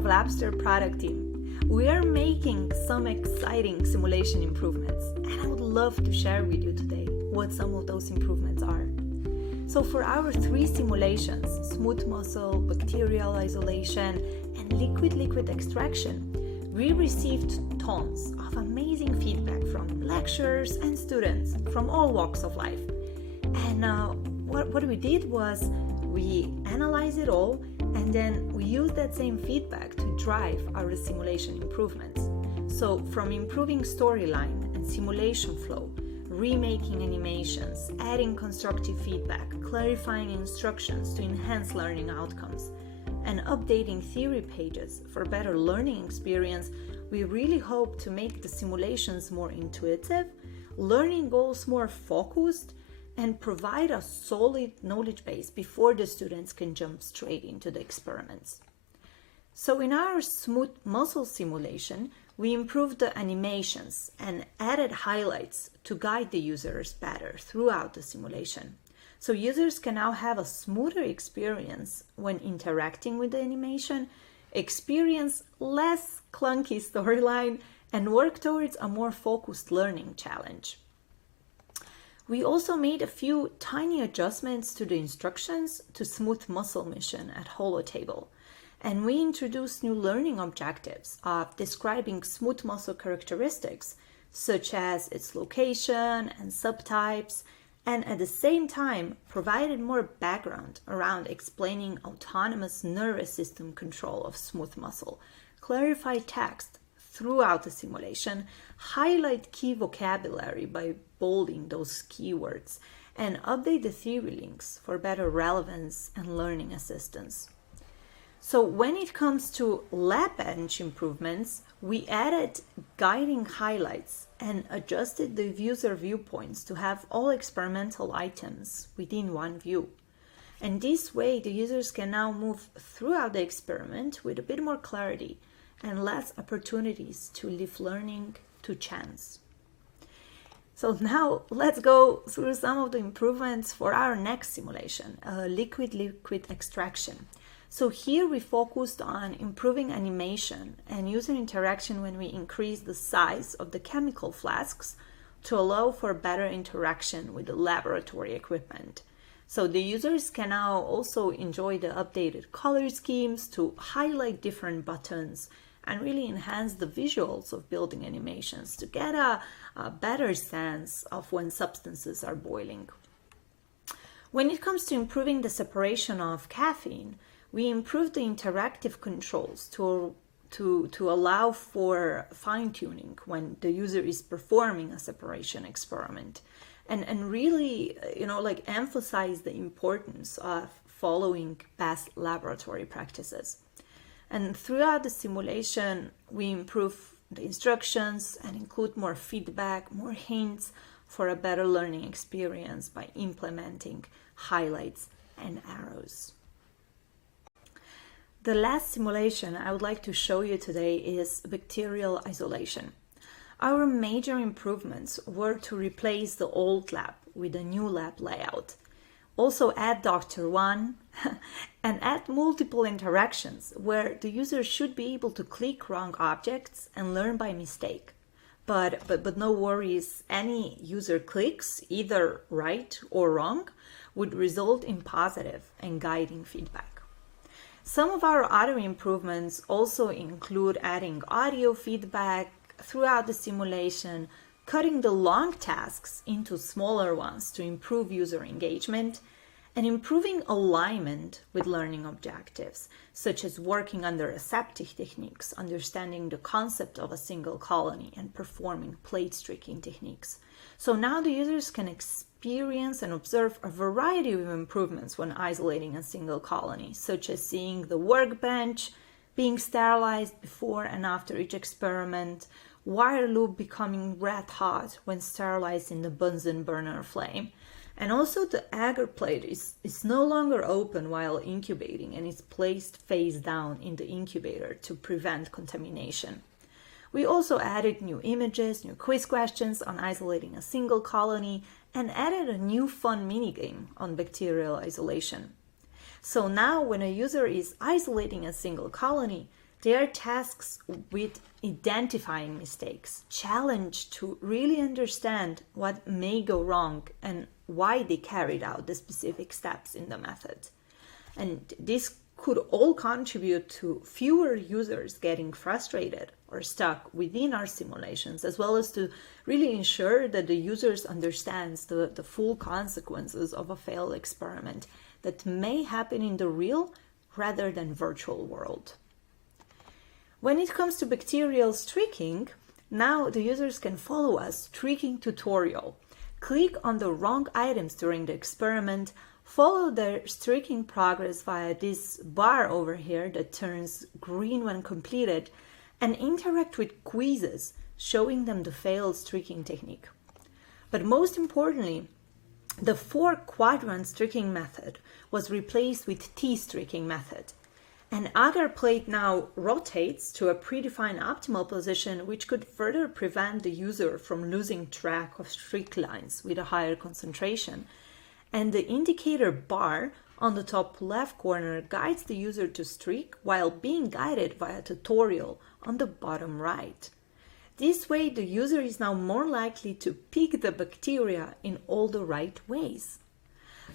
of Labster product team. We are making some exciting simulation improvements, and I would love to share with you today what some of those improvements are. So for our 3 simulations, smooth muscle, bacterial isolation, and liquid-liquid extraction, we received tons of amazing feedback from lecturers and students from all walks of life. And what we did was we analyzed it all, and then we used that same feedback to drive our simulation improvements. So from improving storyline and simulation flow, remaking animations, adding constructive feedback, clarifying instructions to enhance learning outcomes, and updating theory pages for better learning experience, we really hope to make the simulations more intuitive, learning goals more focused, and provide a solid knowledge base before the students can jump straight into the experiments. So in our smooth muscle simulation, we improved the animations and added highlights to guide the users better throughout the simulation. So users can now have a smoother experience when interacting with the animation, experience less clunky storyline, and work towards a more focused learning challenge. We also made a few tiny adjustments to the instructions to smooth muscle mission at Holotable. And we introduced new learning objectives of describing smooth muscle characteristics, such as its location and subtypes, and at the same time provided more background around explaining autonomous nervous system control of smooth muscle, clarify text throughout the simulation, highlight key vocabulary by bolding those keywords, and update the theory links for better relevance and learning assistance. So when it comes to lab bench improvements, we added guiding highlights and adjusted the user viewpoints to have all experimental items within one view. And this way, the users can now move throughout the experiment with a bit more clarity and less opportunities to leave learning to chance. So now let's go through some of the improvements for our next simulation, liquid-liquid extraction. So here we focused on improving animation and user interaction when we increased the size of the chemical flasks to allow for better interaction with the laboratory equipment. So the users can now also enjoy the updated color schemes to highlight different buttons and really enhance the visuals of building animations to get a better sense of when substances are boiling. When it comes to improving the separation of caffeine, we improved the interactive controls to allow for fine-tuning when the user is performing a separation experiment, and really, emphasize the importance of following best laboratory practices. And throughout the simulation, we improve the instructions and include more feedback, more hints for a better learning experience by implementing highlights and arrows. The last simulation I would like to show you today is bacterial isolation. Our major improvements were to replace the old lab with a new lab layout. Also add Dr. 1 and add multiple interactions where the user should be able to click wrong objects and learn by mistake. But no worries, any user clicks, either right or wrong, would result in positive and guiding feedback. Some of our other improvements also include adding audio feedback throughout the simulation, cutting the long tasks into smaller ones to improve user engagement, and improving alignment with learning objectives, such as working under aseptic techniques, understanding the concept of a single colony, and performing plate streaking techniques. So now the users can experience and observe a variety of improvements when isolating a single colony, such as seeing the workbench being sterilized before and after each experiment, wire loop becoming red hot when sterilized in the Bunsen burner flame, and also the agar plate is no longer open while incubating and is placed face down in the incubator to prevent contamination. We also added new images, new quiz questions on isolating a single colony, and added a new fun minigame on bacterial isolation. So now when a user is isolating a single colony, They are tasks with identifying mistakes, challenged to really understand what may go wrong and why they carried out the specific steps in the method. And this could all contribute to fewer users getting frustrated or stuck within our simulations, as well as to really ensure that the users understands the full consequences of a failed experiment that may happen in the real rather than virtual world. When it comes to bacterial streaking, now the users can follow a streaking tutorial. Click on the wrong items during the experiment, follow their streaking progress via this bar over here that turns green when completed, and interact with quizzes showing them the failed streaking technique. But most importantly, the 4-quadrant streaking method was replaced with T-streaking method. An agar plate now rotates to a predefined optimal position, which could further prevent the user from losing track of streak lines with a higher concentration. And the indicator bar on the top left corner guides the user to streak while being guided by a tutorial on the bottom right. This way, the user is now more likely to pick the bacteria in all the right ways.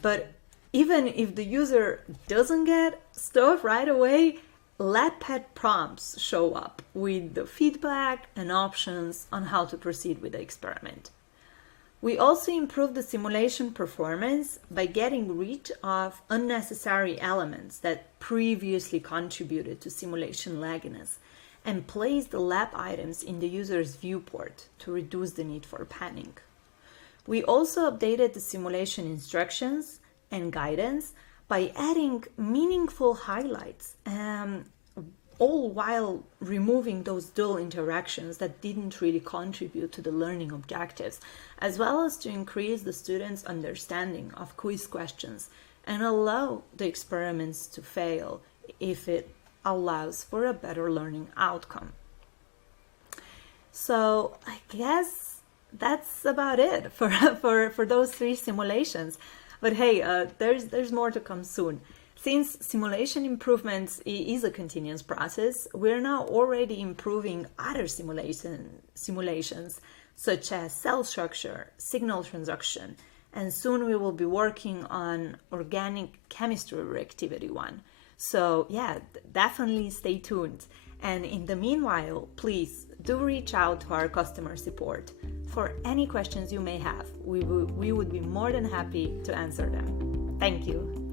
But even if the user doesn't get stuff right away, LabPad prompts show up with the feedback and options on how to proceed with the experiment. We also improve the simulation performance by getting rid of unnecessary elements that previously contributed to simulation lagginess and place the lab items in the user's viewport to reduce the need for panning. We also updated the simulation instructions and guidance by adding meaningful highlights, all while removing those dull interactions that didn't really contribute to the learning objectives, as well as to increase the students' understanding of quiz questions and allow the experiments to fail if it allows for a better learning outcome. So I guess that's about it for those 3 simulations. But hey, there's more to come soon. Since simulation improvements is a continuous process, we're now already improving other simulations such as cell structure, signal transduction, and soon we will be working on organic chemistry reactivity one. So yeah, definitely stay tuned. And in the meanwhile, please do reach out to our customer support for any questions you may have. We would be more than happy to answer them. Thank you.